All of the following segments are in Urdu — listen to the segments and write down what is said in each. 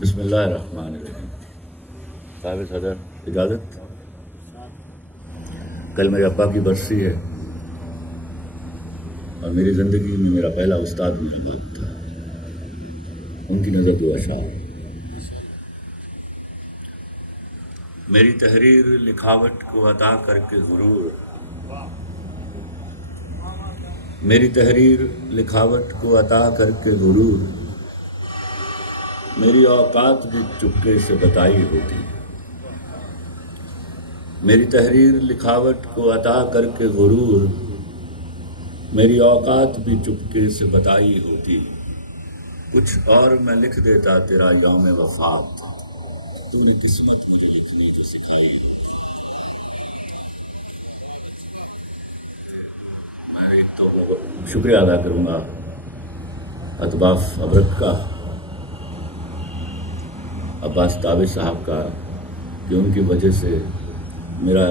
بسم اللہ الرحمن الرحیم۔ صاحب صدر اجازت، کل میرے ابا کی برسی ہے اور میری زندگی میں میرا پہلا استاد میرا باپ تھا۔ ان کی نظر دو اشعار۔ میری تحریر لکھاوٹ کو عطا کر کے غرور، میری تحریر لکھاوٹ کو عطا کر کے غرور، میری اوقات بھی چپکے سے بتائی ہوتی۔ میری تحریر لکھاوٹ کو عطا کر کے غرور، میری اوقات بھی چپکے سے بتائی ہوتی۔ کچھ اور میں لکھ دیتا تیرا یوم وفات، تو نے قسمت مجھے لکھنی تو سکھائی ہوتی۔ میں ایک تو شکریہ ادا کروں گا اتباف ابرک کا، عباس تابع صاحب کا، کہ ان کی وجہ سے میرا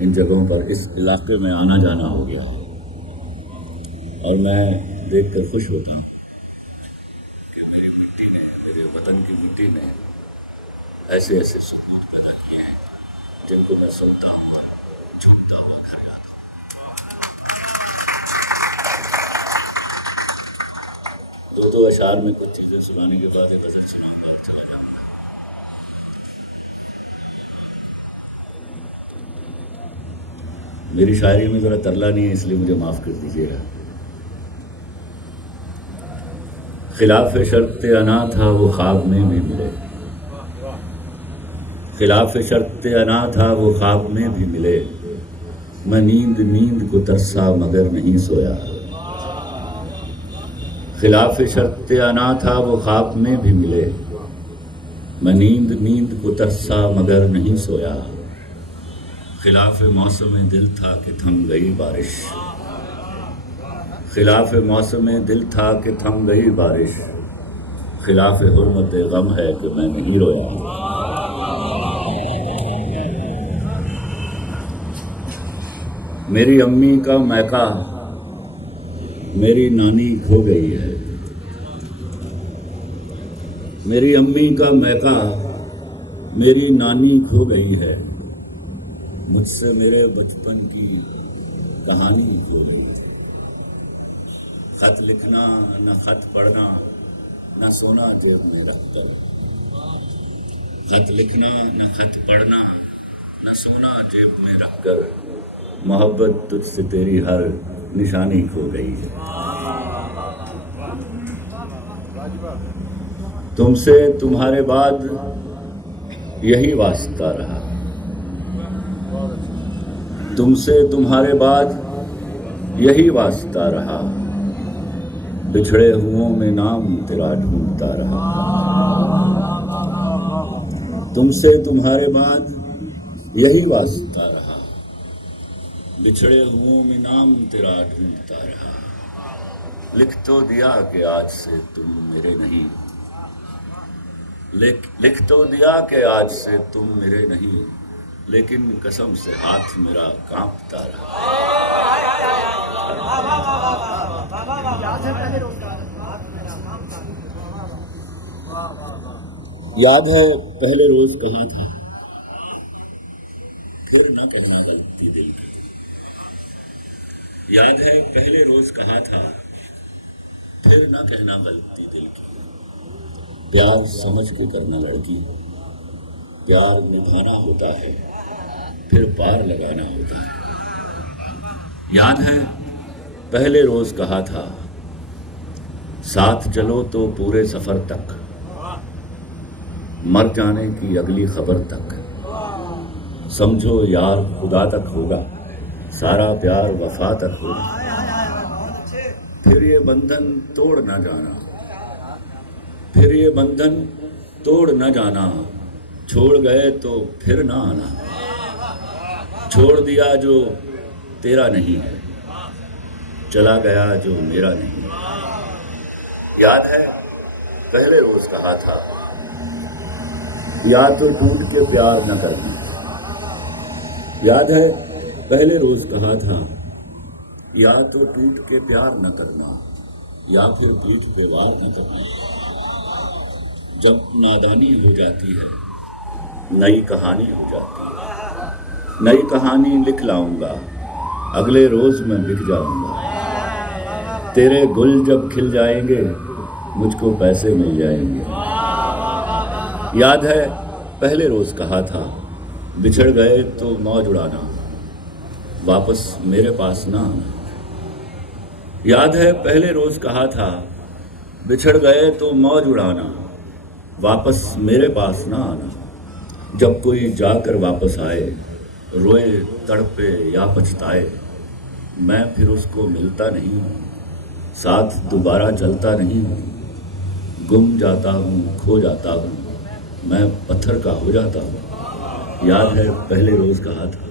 ان جگہوں پر اس علاقے میں آنا جانا ہو گیا، اور میں دیکھ کر خوش ہوتا ہوں کہ میری مٹی نے، میرے وطن کی مٹی نے ایسے ایسے سکوت پیدا کیے ہیں جن کو میں سنتا ہوا چھوٹتا ہوا گھر جاتا ہوں۔ دو اشعار میں کچھ چیزیں سنانے کے بعد ایک غزل سناؤں گا، چلا جاؤں گا۔ میری شاعری میں ذرا ترلا نہیں ہے، اس لیے مجھے معاف کر دیجیے گا۔ خلاف شرط انا تھا وہ خواب میں بھی ملے، خلاف شرط انا تھا وہ خواب میں بھی ملے، میں نیند کو ترسا مگر نہیں سویا۔ خلاف شرط انا تھا وہ خواب میں بھی ملے، میں نیند کو ترسا مگر نہیں سویا۔ خلاف موسم دل تھا کہ تھم گئی بارش، خلاف موسم دل تھا کہ تھم گئی بارش، خلاف حرمت غم ہے کہ میں نہیں رویا۔ میری امی کا میکا میری نانی کھو گئی ہے، میری امی کا میکا میری نانی کھو گئی ہے، مجھ سے میرے بچپن کی کہانی کھو گئی ہے۔ خط لکھنا نہ خط پڑھنا نہ سونا جیب میں رکھ کر، خط لکھنا نہ خط پڑھنا نہ سونا جیب میں رکھ کر، محبت تجھ سے تیری ہر نشانی کھو گئی ہے۔ تم سے تمہارے بعد یہی واسطہ رہا، تم سے تمہارے بعد یہی واسطہ رہا، بچھڑے ہوں میں نام تیرا ڈھونڈتا رہا۔ تم سے تمہارے بعد یہی واسطہ رہا، بچھڑے ہوں میں نام تیرا ڈھونڈتا رہا۔ لکھ تو دیا کہ آج سے تم میرے نہیں، لکھ تو دیا کہ آج سے تم میرے نہیں، لیکن قسم سے ہاتھ میرا کانپتا رہا۔ یاد ہے پہلے روز کہاں تھا، پھر نہ کہنا غلطی دل کی۔ یاد ہے پہلے روز کہاں تھا، پھر نہ کہنا غلطی دل کی۔ پیار سمجھ کے کرنا لڑکی، پیار نبھانا ہوتا ہے پھر پار لگانا ہوتا ہے۔ یاد ہے پہلے روز کہا تھا، ساتھ چلو تو پورے سفر تک، مر جانے کی اگلی خبر تک، سمجھو یار خدا تک ہوگا، سارا پیار وفا تک ہوگا۔ پھر یہ بندھن توڑ نہ جانا، پھر یہ بندھن توڑ نہ جانا، چھوڑ گئے تو پھر نہ آنا، چھوڑ دیا جو تیرا نہیں ہے، چلا گیا جو میرا نہیں ہے۔ یاد ہے پہلے روز کہا تھا، یا تو ٹوٹ کے پیار نہ کرنا۔ یاد ہے پہلے روز کہا تھا، یا تو ٹوٹ کے پیار نہ کرنا، یا پھر پیٹھ پہ وار نہ کرنا۔ جب نادانی ہو جاتی ہے نئی کہانی ہو جاتی ہے. نئی کہانی لکھ لاؤں گا اگلے روز میں بک جاؤں گا. تیرے گل جب کھل جائیں گے مجھ کو پیسے مل جائیں گے. یاد ہے پہلے روز کہا تھا بچھڑ گئے تو موج اڑانا واپس میرے پاس نہ آنا. یاد ہے پہلے روز کہا تھا بچھڑ گئے تو موج اڑانا واپس میرے پاس نہ آنا. جب کوئی جا کر واپس آئے روئے تڑپے یا پچھتائے میں پھر اس کو ملتا نہیں ہوں. ساتھ دوبارہ چلتا نہیں ہوں. گم جاتا ہوں کھو جاتا ہوں میں پتھر کا ہو جاتا ہوں. یاد ہے پہلے روز کہا تھا.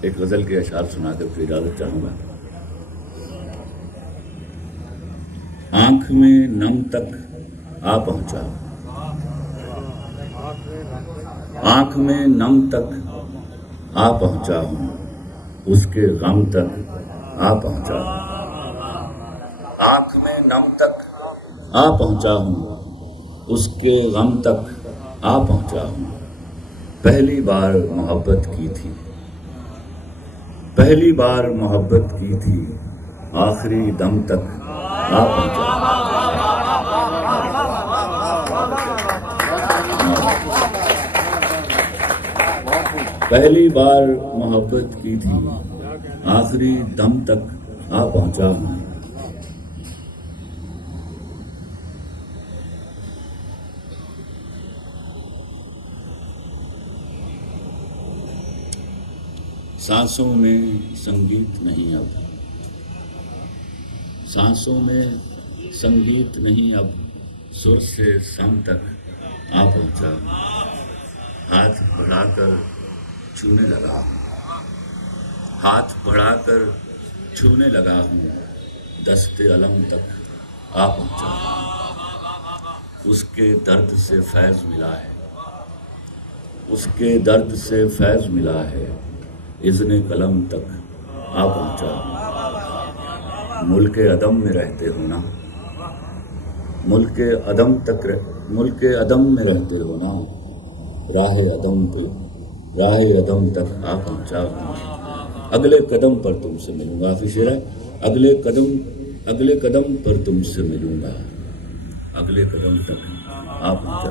ایک غزل کے اشعار سنا کر پھر اجازت چاہوں گا. آنکھ میں نم تک آ پہنچا آنکھ میں نم تک آ پہنچا ہوں اس کے غم تک آ پہنچا ہوں. آنکھ میں نم تک آ پہنچا ہوں اس کے غم تک آ پہنچا ہوں. پہلی بار محبت کی تھی پہلی بار محبت کی تھی آخری دم تک آ پہنچا. پہلی بار محبت کی تھی آخری دم تک آ پہنچا ہوں. سانسوں میں سنگیت نہیں اب سانسوں میں سنگیت نہیں اب سر سے سم تک آ پہنچا. ہاتھ بڑھا کر چھونے لگا ہوں ہاتھ بڑھا کر چھونے لگا ہوں دست علم تک آ پہنچا. اس کے درد سے فیض ملا ہے اس کے درد سے فیض ملا ہے اذن قلم تک آ پہنچا. ملک عدم میں رہتے ہو نا ملک عدم میں رہتے ہو نا راہ عدم تک آ پہنچا ہوں. اگلے قدم پر تم سے ملوں گا. حافظ شعر ہے اگلے قدم پر تم سے ملوں گا اگلے قدم تک آ پہنچا.